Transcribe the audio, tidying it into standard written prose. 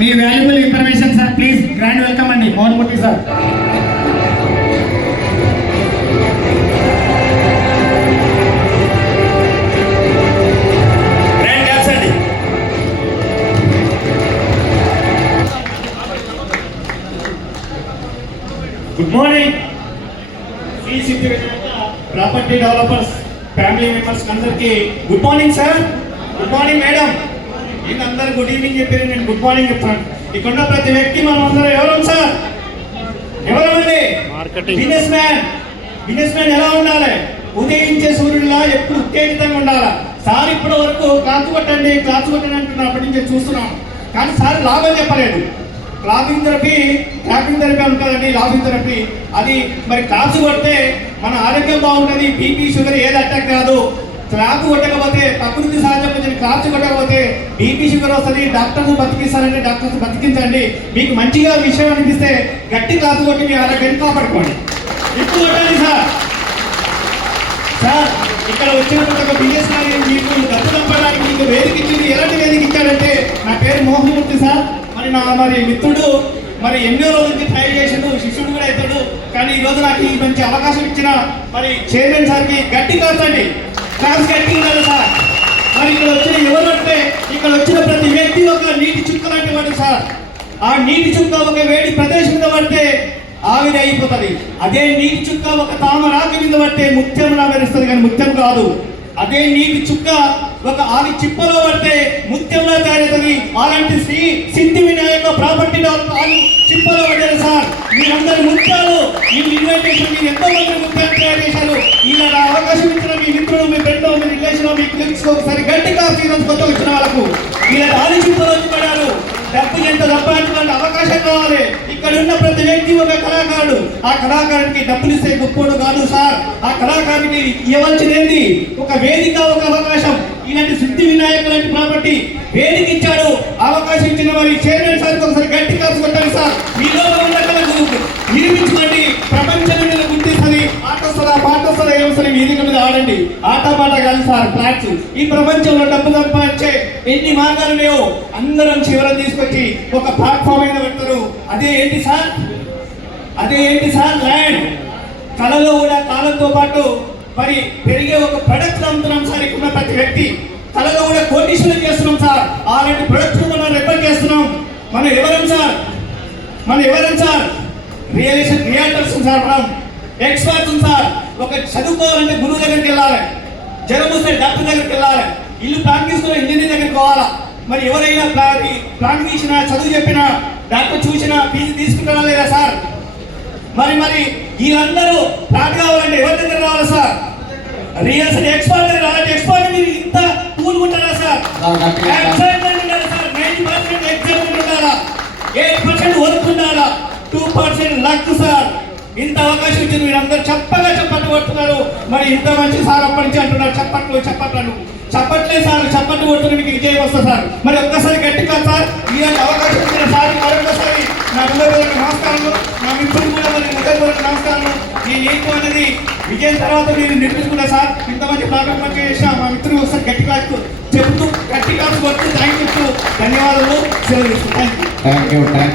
Me valuable information sir. Please grand welcome అండి Mohanmurthy sir. Good morning. Shri Siddhi Vinayaka property developers family members అందరికి good morning sir. Good morning madam. నేను అందరు good evening చెప్పారు, నేను good morning చెప్తాను. ఇక్కడ ఉన్న ప్రతి వ్యక్తి మనం అందరం ఎవరు సార్? ఎవరండి? బిజినెస్ మ్యాన్ ఎలా ఉండాలి? ఉదయించే సూర్యుడిలా ఎప్పుడు ఉత్తేజితంగా ఉండాలా సార్. ఇప్పటి వరకు క్లాత్ కొట్టండి అంటున్నారు, అప్పటి నుంచి చూస్తున్నాం. కానీ సార్ లాభం చెప్పలేదు. క్లాపింగ్ థెరపీ ఉంటుందండి. లాభింగ్ థెరపీ అది మరి క్లాప్స్ కొడితే మన ఆరోగ్యం బాగుంటుంది. బీపీ షుగర్ ఏది అటాక్ కాదు. క్లాప్ కొట్టకపోతే ప్రకృతి సహజం క్లాప్స్ కొట్టకపోతే బీపీ షుగర్ వస్తుంది. డాక్టర్స్ బతికిస్తారండి, డాక్టర్స్ బతికించండి. మీకు మంచిగా విషయం అనిపిస్తే గట్టి క్లాప్స్ కొట్టి మీ ఆరోగ్యాన్ని కాపాడుకోండి. ఇప్పుడు కొట్టండి సార్. ఇక్కడ వచ్చిన ప్రతి ఒక్క బిజినెస్ మీకు డబ్బు తప్పడానికి మీకు వేదిక ఇచ్చింది. ఎలాంటి వేదిక ఇచ్చాడంటే నా పేరు మోహన్మూర్తి సార్. మరి మిత్రుడు మరి ఎన్నో రోజుల నుంచి ట్రై చేసాడు, శిష్యుడు కూడా అవుతాడు. కానీ ఈ రోజు నాకు ఈ మంచి అవకాశం ఇచ్చిన మరి చైర్మన్ సార్కి గట్టి కాదండి, క్లాస్ గట్టి ఉండాలి సార్. మరి ఇక్కడ వచ్చిన ఎవరు అంటే ఇక్కడ వచ్చిన ప్రతి వ్యక్తి ఒక నీటి చుక్క లాంటి వాడు సార్. ఆ నీటి చుక్క ఒక వేడి ప్రదేశం మీద పడితే ఆవిరి అయిపోతుంది. అదే నీటి చుక్క ఒక తామరాకి మీద పడితే ముత్యంలా మెరుస్తుంది, కానీ ముత్యం కాదు. అదే నీటి చుక్క ఒక ఆవి చిప్పలో పడితే ముత్యంలా తయారవుతుంది. అలాంటి శ్రీ సిద్ధి వినాయక ప్రాపర్టీ డెవలపర్ చిప్పలో పడ్డారు సార్. మీరందరూ ముత్యాలు, మీ ఇన్వైటేషన్ మీరు ఎంతో మంది ముత్యాలు తయారు చేశారు. ఇలా అవకాశం ఇచ్చిన మీ మిత్రులు, మీ ఫ్రెండ్, మీ రిలేషన్, మీ క్లిక్స్ ఒకసారి గట్టిగా ఈరోజు కొత్త వచ్చిన వాళ్ళకు ఇలా ఆది చిప్పలో వచ్చి పడారు. డబ్బు ఎంత సంపాదించుకోవాలంటే అవకాశం కావాలి. ఇక్కడ ఉన్న ప్రతి వ్యక్తి ఒక కళాకారుడు. ఆ కళాకారుడికి డబ్బులు ఇస్తే గొప్పోడు కాదు సార్. ఆ కళాకారుడికి ఇవ్వాల్సింది ఒక వేదిక, ఒక అవకాశం. ఇలాంటి సిద్ధి వినాయక లాంటి ప్రాపర్టీ వేదిక ఇచ్చాడు, అవకాశం ఇచ్చిన వారి చైర్మన్ సార్కి ఒకసారి గట్టి కాసు కొట్టాలి సార్. మీలో ఉన్న కళకు నిర్మించుకోండి, ప్రపంచం మీద గుర్తిస్తుంది. ఆట వస్తుందా, పాట వస్తుందా, ఏమొస్తుంది, వేదిక మీద ఆడండి. ఆట పాట కాదు సార్ ఫ్లాట్స్. ఈ ప్రపంచంలో డబ్బు సంపాదించే ఎన్ని మార్గాలు లేవు. అందరం చివర తీసుకొచ్చి ఒక ప్లాట్ఫామ్ మీద పెడతారు. అదే ఏంటి సార్ ల్యాండ్. కళలో కూడా కాలంతో పాటు మరి పెరిగే ఒక ప్రొడక్ట్ అమ్ముతున్నాం సార్. ఇక్కడ ప్రతి వ్యక్తి కళలో కూడా కోటీశ్వరం చేస్తున్నాం సార్. అలాంటి ప్రొడక్ట్స్ మనం రిఫర్ చేస్తున్నాం. మనం ఎవరం సార్? రియాల్టర్స్ సార్, మనం ఎక్స్పర్ట్స్ సార్. ఒక చదువుకోవాలంటే గురువు దగ్గరికి వెళ్ళాలి, జ్వరం వస్తే డాక్టర్ దగ్గరికి వెళ్ళాలి, ఇల్లు ప్లాన్ తీసుకున్న ఇంజనీర్ దగ్గరికి పోవాలా. మరి ఎవరైనా ప్లాన్ తీసినా, చదువు చెప్పినా, డాక్టర్ చూసినా ఫీజు తీసుకుంటారా లేదా సార్? మరి వీళ్ళందరూ ప్లాన్ కావాలంటే ఎవరి దగ్గర రావాలి సార్? రియల్ ఎక్స్పర్ట్ దగ్గర రావాలి. ఎక్స్పర్ట్ మీరు ఇంత కూలుకుంటారా సార్? ఎక్సైట్మెంట్ ఉండాలి సార్. 90% ఎక్సైట్మెంట్ ఉండాలా, 8% వర్క్ ఉండాలా, 2% లక్ సార్. ఇంత అవకాశం ఇచ్చింది, మీరు అందరూ చప్పట్లు కొడుతున్నారు. మరి ఇంత మంచి సార్ అప్పటి నుంచి అంటున్నారు చప్పట్లే సార్. చప్పట్లు కొడుతున్న మీకు విజయం వస్తుంది సార్. మరి ఒక్కసారి గట్టిగా సార్ ఇలాంటి అవకాశం ఇచ్చిన సార్ మరొకసారి నా హృదయపూర్వక నమస్కారాలు. నా మిత్రులు కూడా మరి హృదయపూర్వక నమస్కారాలు. నేను ఏంటో అనేది విజయం తర్వాత మీరు నిర్మించుకున్నా సార్. ఇంత మంచి ప్రారంభం చేసిన మా మిత్రులు ఒకసారి గట్టిగా చెప్తూ గట్టిగా కొడుతూ థ్యాంక్ చెప్తూ ధన్యవాదాలు. సెలవు. Thank you sir.